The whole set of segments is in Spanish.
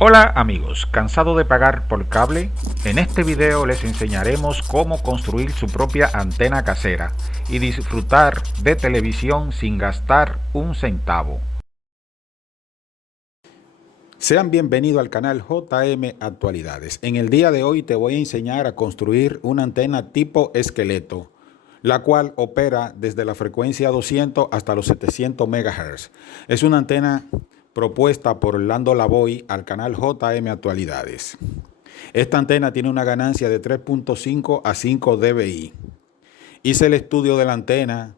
Hola amigos, ¿cansado de pagar por cable? En este video les enseñaremos cómo construir su propia antena casera y disfrutar de televisión sin gastar un centavo. Sean bienvenidos al canal JM Actualidades. En el día de hoy te voy a enseñar a construir una antena tipo esqueleto, la cual opera desde la frecuencia 200 hasta los 700 MHz. Es una antena propuesta por Orlando Lavoy al canal JM Actualidades. Esta antena tiene una ganancia de 3.5 a 5 dBi. Hice el estudio de la antena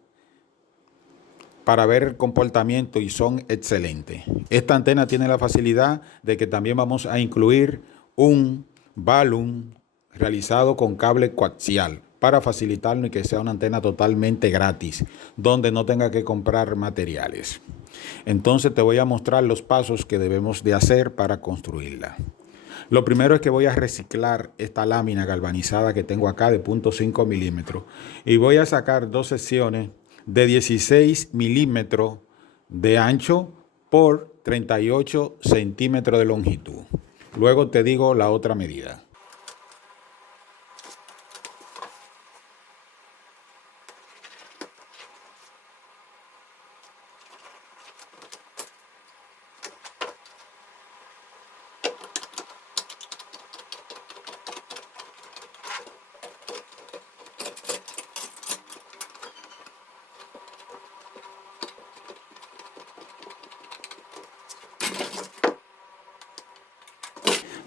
para ver el comportamiento y son excelentes. Esta antena tiene la facilidad de que también vamos a incluir un balloon realizado con cable coaxial para facilitarlo y que sea una antena totalmente gratis, donde no tenga que comprar materiales. Entonces te voy a mostrar los pasos que debemos de hacer para construirla. Lo primero es que voy a reciclar esta lámina galvanizada que tengo acá de 0.5 milímetros y voy a sacar dos secciones de 16 milímetros de ancho por 38 centímetros de longitud. Luego te digo la otra medida.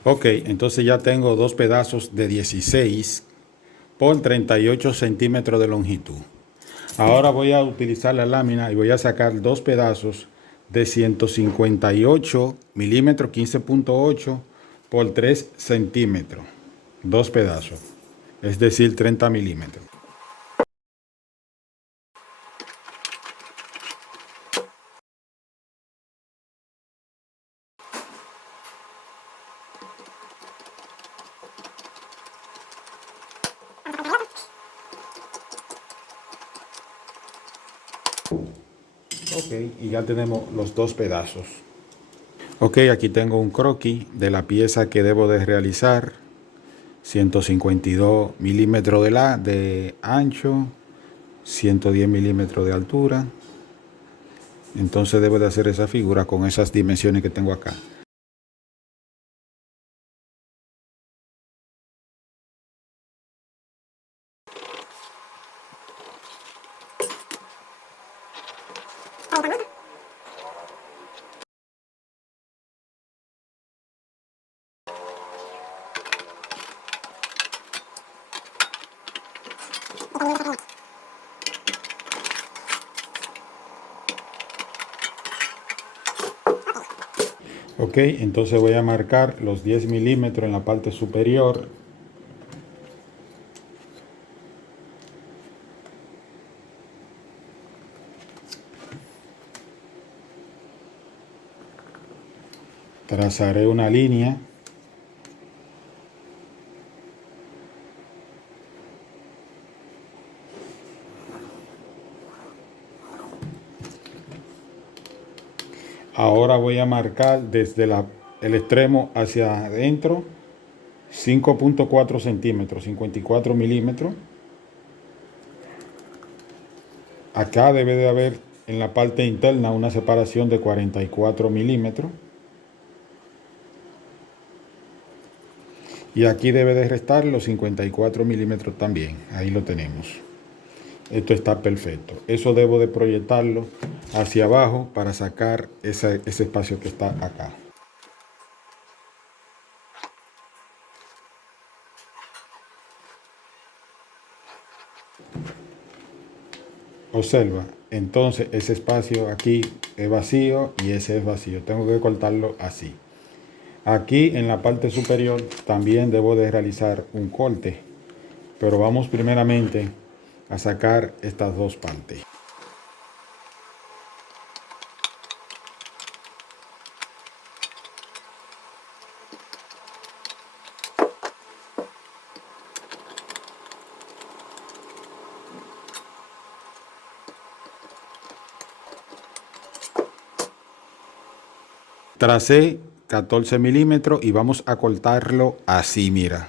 Ok, entonces ya tengo dos pedazos de 16 por 38 centímetros de longitud. Ahora voy a utilizar la lámina y voy a sacar dos pedazos de 158 milímetros, 15.8 por 3 centímetros. Dos pedazos, es decir, 30 milímetros. Ok, y ya tenemos los dos pedazos. Ok, aquí tengo un croquis de la pieza que debo de realizar. 152 milímetros de ancho, 110 milímetros de altura. Entonces debo de hacer esa figura con esas dimensiones que tengo acá. Ok, entonces voy a marcar los 10 milímetros en la parte superior. Trazaré una línea. Ahora voy a marcar desde el extremo hacia adentro 5.4 centímetros, 54 milímetros. Acá debe de haber en la parte interna una separación de 44 milímetros. Y aquí debe de restar los 54 milímetros también. Ahí lo tenemos. Esto está perfecto. Eso debo de proyectarlo hacia abajo para sacar ese espacio que está acá. Observa, entonces ese espacio aquí es vacío y ese es vacío. Tengo que cortarlo así. Aquí en la parte superior también debo de realizar un corte, pero vamos primeramente a sacar estas dos partes. Tracé 14 milímetros y vamos a cortarlo así, mira.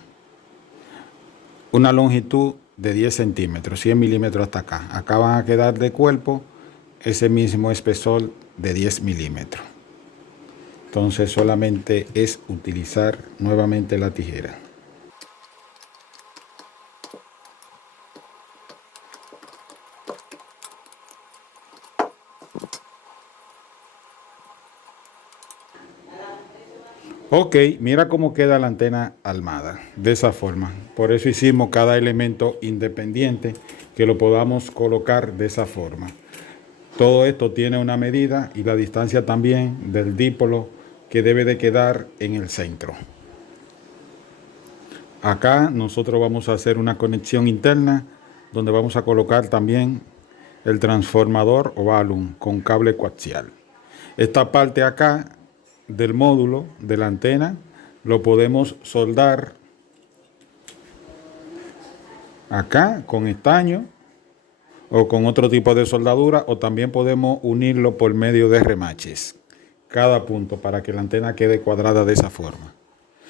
Una longitud de 10 centímetros, 100 milímetros hasta acá. Acá van a quedar de cuerpo ese mismo espesor de 10 milímetros. Entonces solamente es utilizar nuevamente la tijera. Ok, mira cómo queda la antena armada, de esa forma. Por eso hicimos cada elemento independiente que lo podamos colocar de esa forma. Todo esto tiene una medida y la distancia también del dipolo que debe de quedar en el centro. Acá nosotros vamos a hacer una conexión interna donde vamos a colocar también el transformador o balun con cable coaxial. Esta parte acá del módulo de la antena lo podemos soldar acá con estaño o con otro tipo de soldadura, o también podemos unirlo por medio de remaches cada punto para que la antena quede cuadrada de esa forma.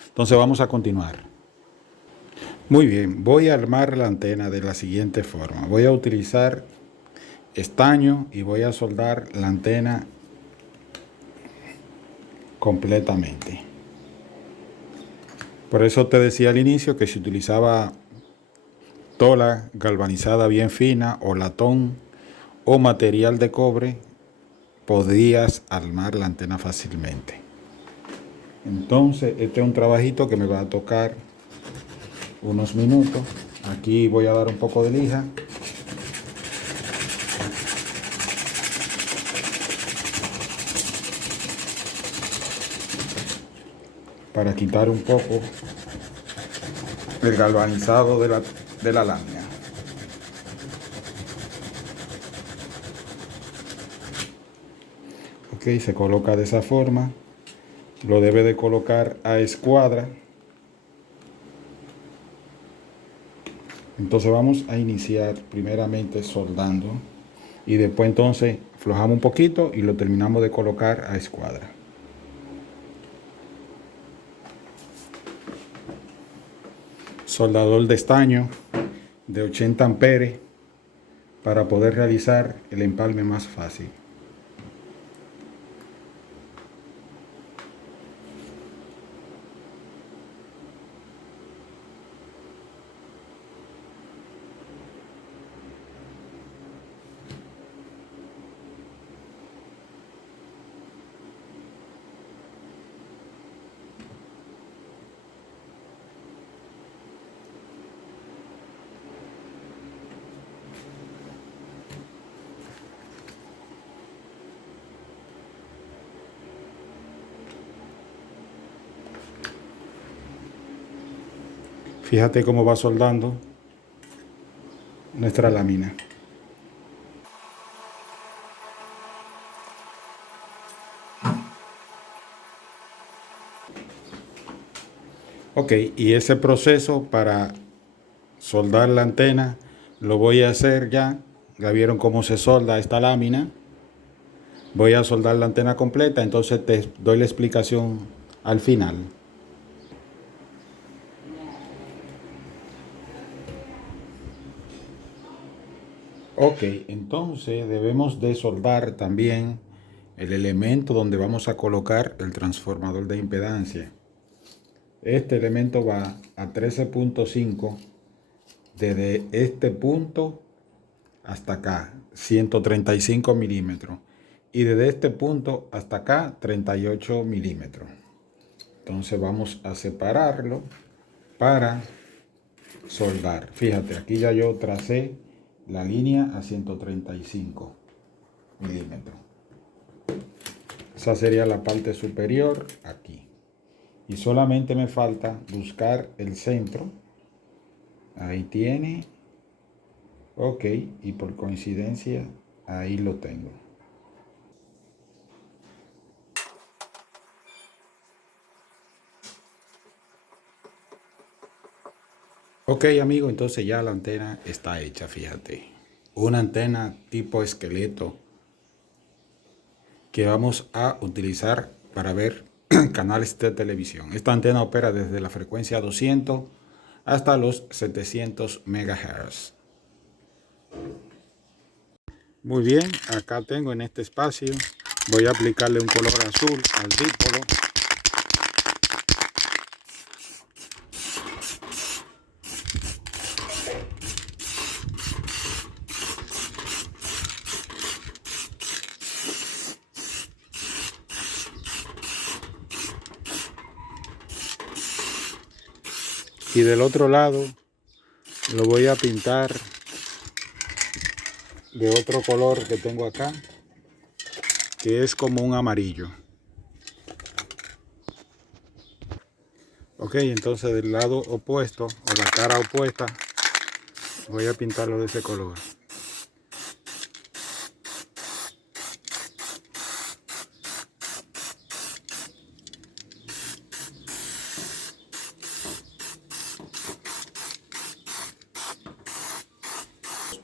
Entonces vamos a continuar. Muy bien, voy a armar la antena de la siguiente forma. Voy a utilizar estaño y voy a soldar la antena completamente. Por eso te decía al inicio que si utilizaba tola galvanizada bien fina o latón o material de cobre, podías armar la antena fácilmente. Entonces este es un trabajito que me va a tocar unos minutos. Aquí voy a dar un poco de lija. Para quitar un poco el galvanizado de la lámina. Ok, se coloca de esa forma. Lo debe de colocar a escuadra. Entonces vamos a iniciar primeramente soldando y después entonces aflojamos un poquito y lo terminamos de colocar a escuadra. Soldador de estaño de 80 amperes para poder realizar el empalme más fácil. Fíjate cómo va soldando nuestra lámina. Ok, y ese proceso para soldar la antena lo voy a hacer ya. Ya vieron cómo se solda esta lámina. Voy a soldar la antena completa, entonces te doy la explicación al final. Ok, entonces debemos de soldar también el elemento donde vamos a colocar el transformador de impedancia. Este elemento va a 13.5 desde este punto hasta acá, 135 milímetros. Y desde este punto hasta acá, 38 milímetros. Entonces vamos a separarlo para soldar. Fíjate, aquí ya yo tracé la línea a 135 milímetros. Esa sería la parte superior aquí. Y solamente me falta buscar el centro. Ahí tiene. Ok, y por coincidencia ahí lo tengo. Ok, amigo, entonces ya la antena está hecha, fíjate. Una antena tipo esqueleto que vamos a utilizar para ver canales de televisión. Esta antena opera desde la frecuencia 200 hasta los 700 MHz. Muy bien, acá tengo en este espacio, voy a aplicarle un color azul al dípolo. Y del otro lado lo voy a pintar de otro color que tengo acá, que es como un amarillo. Ok, entonces del lado opuesto o la cara opuesta voy a pintarlo de ese color.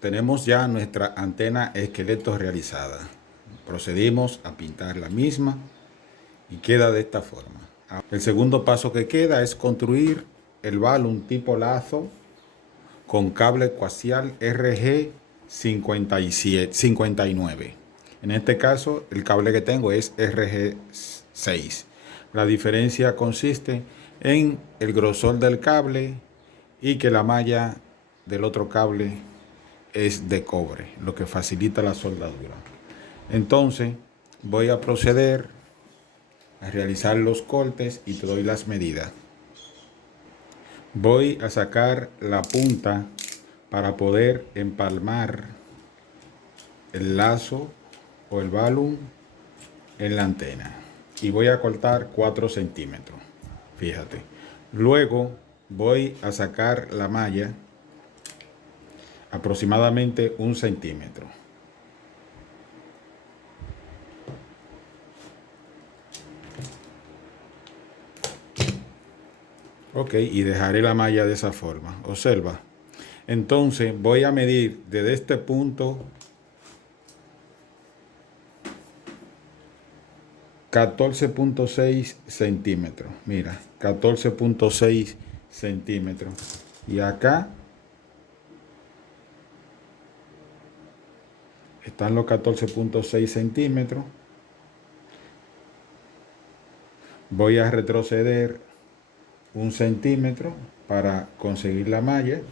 Tenemos ya nuestra antena esqueleto realizada. Procedimos a pintar la misma y queda de esta forma. El segundo paso que queda es construir el balun tipo lazo con cable coaxial RG59. En este caso el cable que tengo es RG6. La diferencia consiste en el grosor del cable y que la malla del otro cable es de cobre, lo que facilita la soldadura. Entonces voy a proceder a realizar los cortes y te doy las medidas. Voy a sacar la punta para poder empalmar el lazo o el balun en la antena y voy a cortar 4 centímetros, fíjate. Luego voy a sacar la malla aproximadamente 1 centímetro. Ok, y dejaré la malla de esa forma. Observa. Entonces voy a medir desde este punto 14.6 centímetros. Mira, 14.6 centímetros. Y acá están los 14.6 centímetros. Voy a retroceder 1 centímetro para conseguir la malla.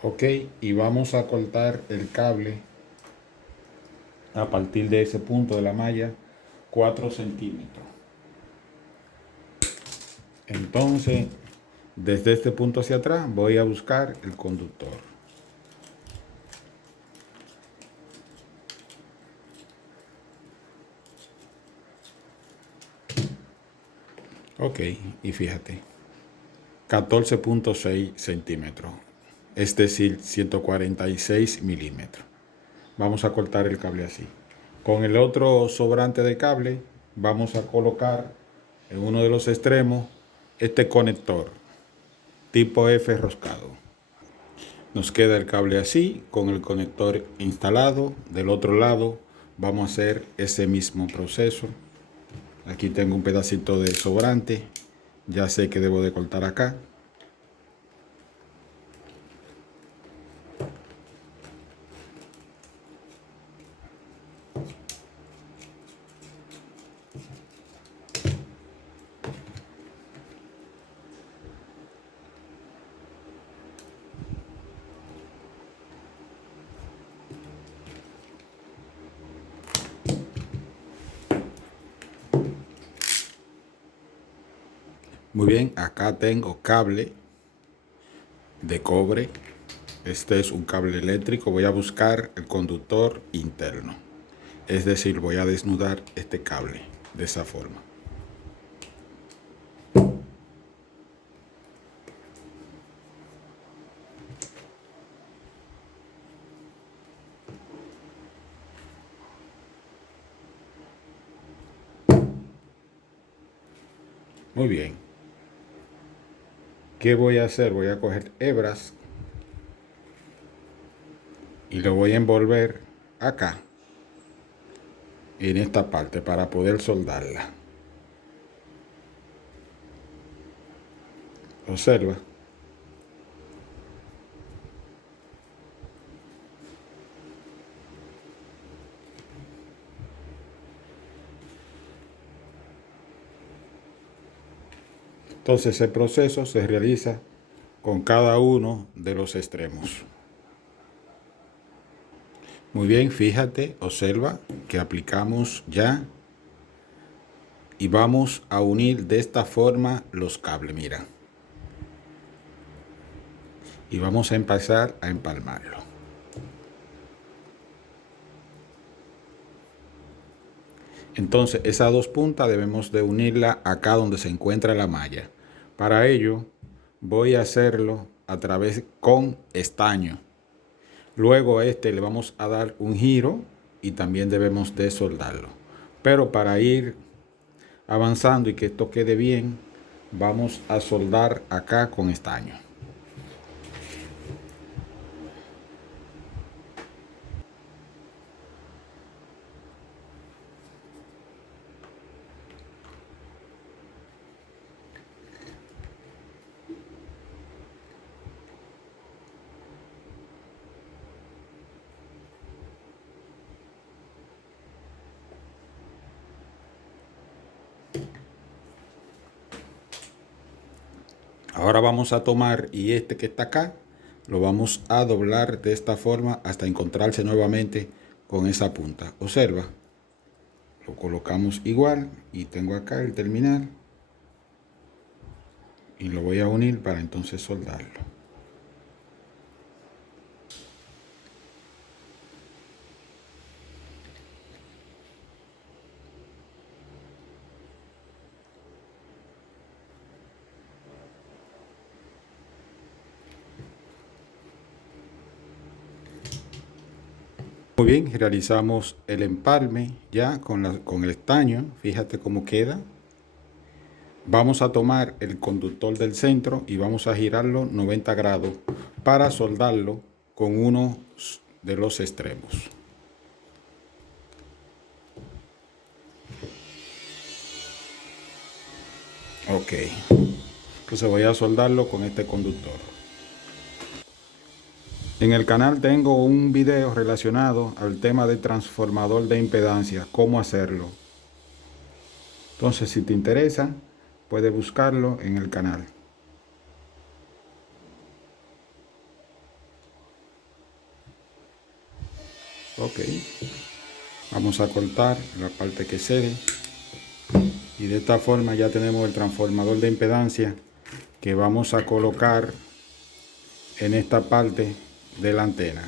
Ok, y vamos a cortar el cable a partir de ese punto de la malla 4 centímetros. Entonces, desde este punto hacia atrás voy a buscar el conductor. Ok, y fíjate, 14.6 centímetros, es decir, 146 milímetros. Vamos a cortar el cable así. Con el otro sobrante de cable vamos a colocar en uno de los extremos este conector tipo F roscado. Nos queda el cable así con el conector instalado. Del otro lado vamos a hacer ese mismo proceso. Aquí tengo un pedacito de sobrante, ya sé que debo de cortar acá. Muy bien, acá tengo cable de cobre. Este es un cable eléctrico. Voy a buscar el conductor interno. Es decir, voy a desnudar este cable de esa forma. Muy bien. ¿Qué voy a hacer? Voy a coger hebras y lo voy a envolver acá, en esta parte, para poder soldarla. Observa. Entonces ese proceso se realiza con cada uno de los extremos. Muy bien, fíjate, observa que aplicamos ya y vamos a unir de esta forma los cables, mira. Y vamos a empezar a empalmarlo. Entonces esas dos puntas debemos de unirla acá donde se encuentra la malla. Para ello voy a hacerlo a través con estaño. Luego a este le vamos a dar un giro y también debemos de soldarlo. Pero para ir avanzando y que esto quede bien, vamos a soldar acá con estaño. Ahora vamos a tomar y este que está acá lo vamos a doblar de esta forma hasta encontrarse nuevamente con esa punta. Observa, lo colocamos igual y tengo acá el terminal y lo voy a unir para entonces soldarlo. Muy bien, realizamos el empalme ya con el estaño. Fíjate cómo queda. Vamos a tomar el conductor del centro y vamos a girarlo 90 grados para soldarlo con uno de los extremos. Ok, entonces voy a soldarlo con este conductor. En el canal tengo un video relacionado al tema del transformador de impedancia, cómo hacerlo. Entonces, si te interesa, puedes buscarlo en el canal. Ok, vamos a cortar la parte que cede. Y de esta forma ya tenemos el transformador de impedancia que vamos a colocar en esta parte de la antena,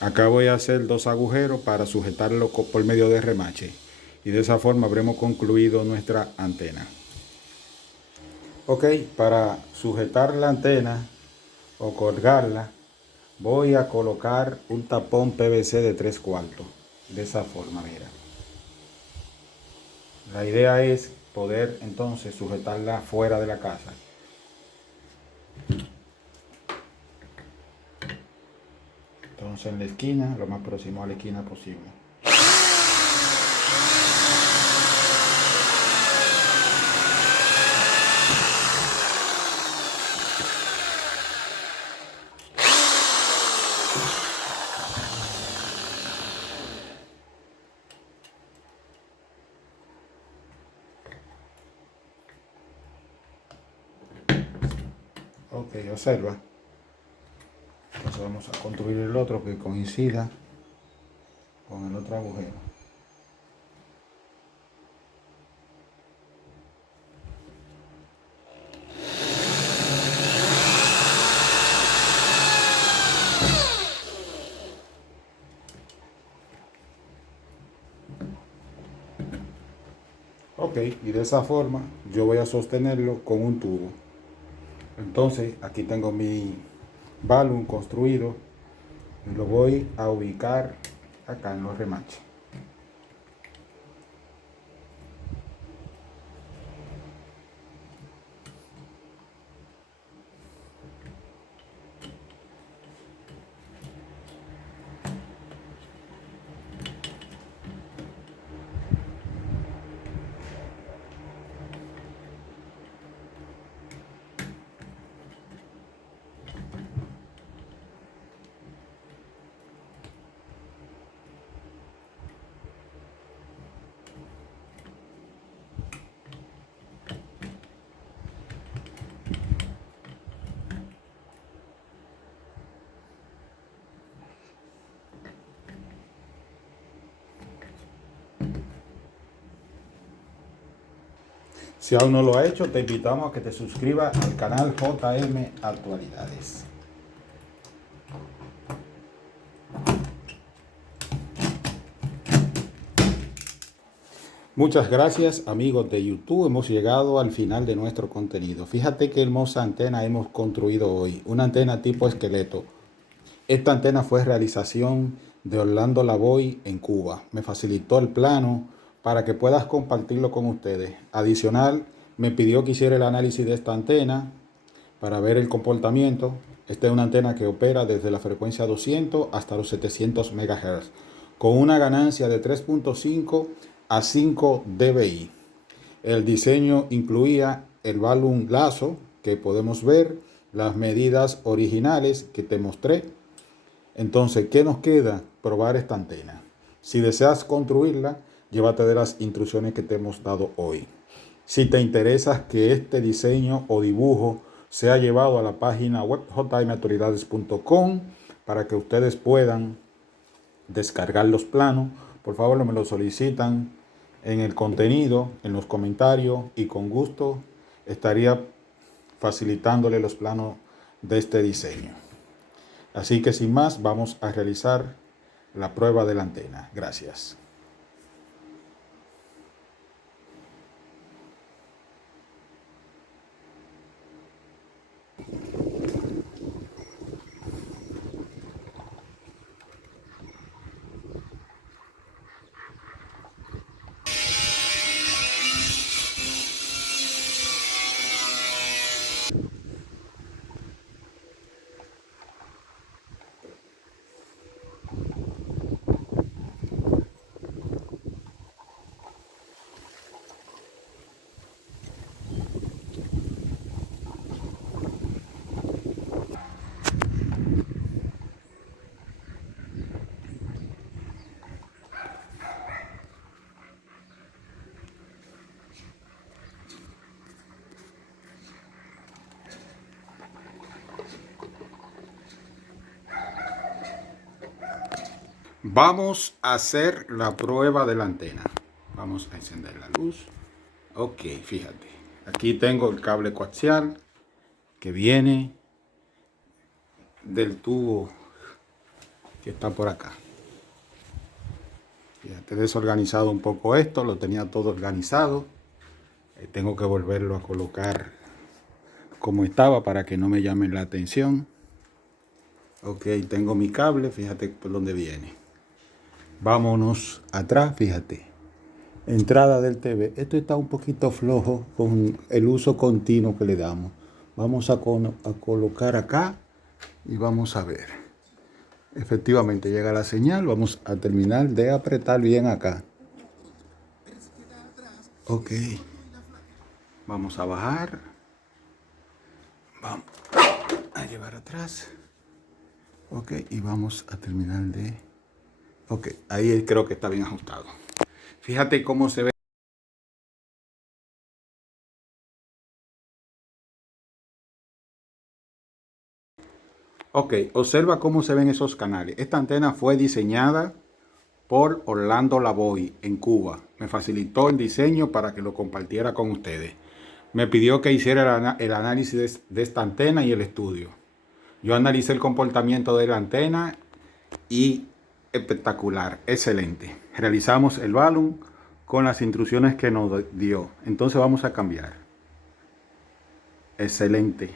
acá voy a hacer dos agujeros para sujetarlo por medio de remache y de esa forma habremos concluido nuestra antena. Ok, para sujetar la antena o colgarla voy a colocar un tapón PVC de 3/4 de esa forma, mira. La idea es poder entonces sujetarla fuera de la casa. Entonces en la esquina, lo más próximo a la esquina posible. Ok, observa. Entonces vamos a construir el otro que coincida con el otro agujero. Ok, y de esa forma yo voy a sostenerlo con un tubo. Entonces aquí tengo mi balón construido y lo voy a ubicar acá en los remaches. Si aún no lo ha hecho, te invitamos a que te suscribas al canal JM Actualidades. Muchas gracias, amigos de YouTube. Hemos llegado al final de nuestro contenido. Fíjate qué hermosa antena hemos construido hoy. Una antena tipo esqueleto. Esta antena fue realización de Orlando Lavoy en Cuba. Me facilitó el plano para que puedas compartirlo con ustedes. Adicional, me pidió que hiciera el análisis de esta antena para ver el comportamiento. Esta es una antena que opera desde la frecuencia 200 hasta los 700 MHz, con una ganancia de 3.5 a 5 dBi. El diseño incluía el balun lazo que podemos ver, las medidas originales que te mostré. Entonces, ¿qué nos queda? Probar esta antena. Si deseas construirla, llévate de las instrucciones que te hemos dado hoy. Si te interesa que este diseño o dibujo sea llevado a la página web jmautoridades.com para que ustedes puedan descargar los planos, por favor me lo solicitan en el contenido, en los comentarios, y con gusto estaría facilitándole los planos de este diseño. Así que sin más, vamos a realizar la prueba de la antena. Gracias. Vamos a hacer la prueba de la antena. Vamos a encender la luz. Ok, fíjate. Aquí tengo el cable coaxial que viene del tubo que está por acá. Fíjate, he desorganizado un poco esto, lo tenía todo organizado. Tengo que volverlo a colocar como estaba para que no me llamen la atención. Ok, tengo mi cable, fíjate por dónde viene. Vámonos atrás, fíjate. Entrada del TV. Esto está un poquito flojo con el uso continuo que le damos. Vamos a colocar acá y vamos a ver. Efectivamente llega la señal. Vamos a terminar de apretar bien acá. Ok. Vamos a bajar. Vamos a llevar atrás. Ok. Y vamos a terminar de... Ok. Ahí creo que está bien ajustado. Fíjate cómo se ve. Ok, observa cómo se ven esos canales. Esta antena fue diseñada por Orlando Lavoy en Cuba. Me facilitó el diseño para que lo compartiera con ustedes. Me pidió que hiciera el análisis de esta antena y el estudio. Yo analicé el comportamiento de la antena y espectacular, excelente. Realizamos el balun con las instrucciones que nos dio. Entonces vamos a cambiar. Excelente.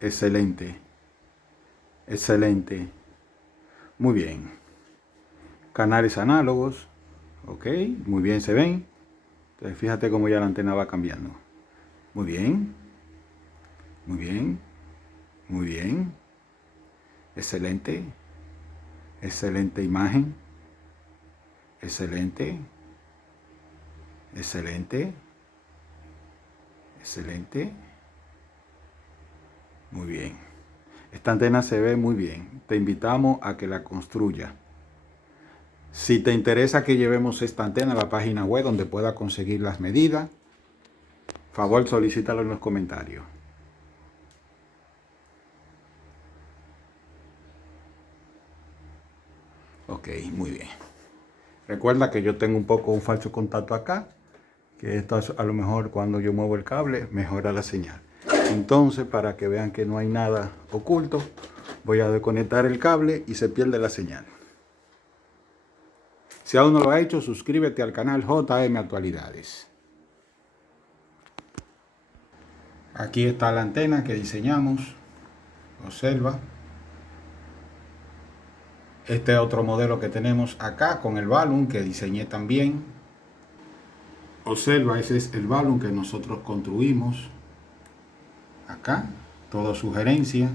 Excelente. Excelente. Muy bien. Canales análogos. Ok, muy bien se ven. Entonces fíjate cómo ya la antena va cambiando. Muy bien. Muy bien. Muy bien. Excelente. Excelente imagen. Excelente. Excelente. Excelente. Muy bien. Esta antena se ve muy bien. Te invitamos a que la construya. Si te interesa que llevemos esta antena a la página web donde pueda conseguir las medidas, favor solicítalo en los comentarios. Ok, muy bien. Recuerda que yo tengo un falso contacto acá. que esto a lo mejor cuando yo muevo el cable mejora la señal. Entonces, para que vean que no hay nada oculto, voy a desconectar el cable y se pierde la señal. Si aún no lo ha hecho, suscríbete al canal JM Actualidades. Aquí está la antena que diseñamos. Observa. Este es otro modelo que tenemos acá con el balun que diseñé también. Observa, ese es el balun que nosotros construimos. Acá, toda sugerencia.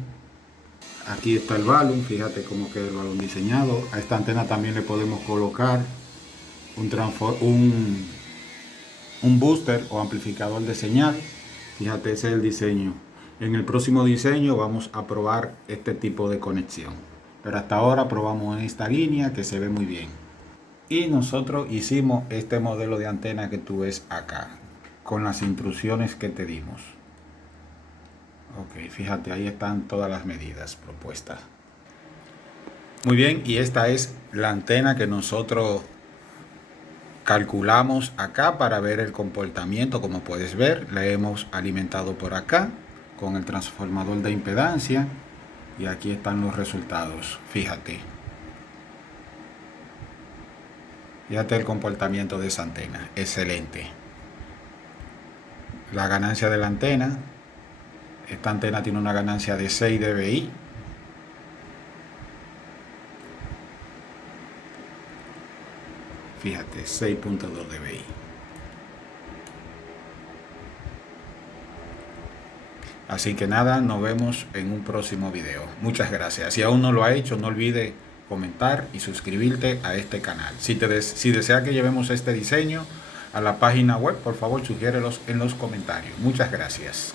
Aquí está el balun, fíjate cómo queda el balun diseñado. A esta antena también le podemos colocar un booster o amplificador de señal. Fíjate, ese es el diseño. En el próximo diseño vamos a probar este tipo de conexión. Pero hasta ahora probamos en esta línea que se ve muy bien. Y nosotros hicimos este modelo de antena que tú ves acá, con las instrucciones que te dimos. Ok, fíjate, ahí están todas las medidas propuestas. Muy bien, y esta es la antena que nosotros calculamos acá para ver el comportamiento. Como puedes ver, la hemos alimentado por acá con el transformador de impedancia. Y aquí están los resultados, fíjate. Fíjate el comportamiento de esa antena, excelente. La ganancia de la antena, esta antena tiene una ganancia de 6 dBi. Fíjate, 6.2 dBi. Así que nada, nos vemos en un próximo video. Muchas gracias. Si aún no lo ha hecho, no olvide comentar y suscribirte a este canal. Si desea que llevemos este diseño a la página web, por favor, sugiérelos en los comentarios. Muchas gracias.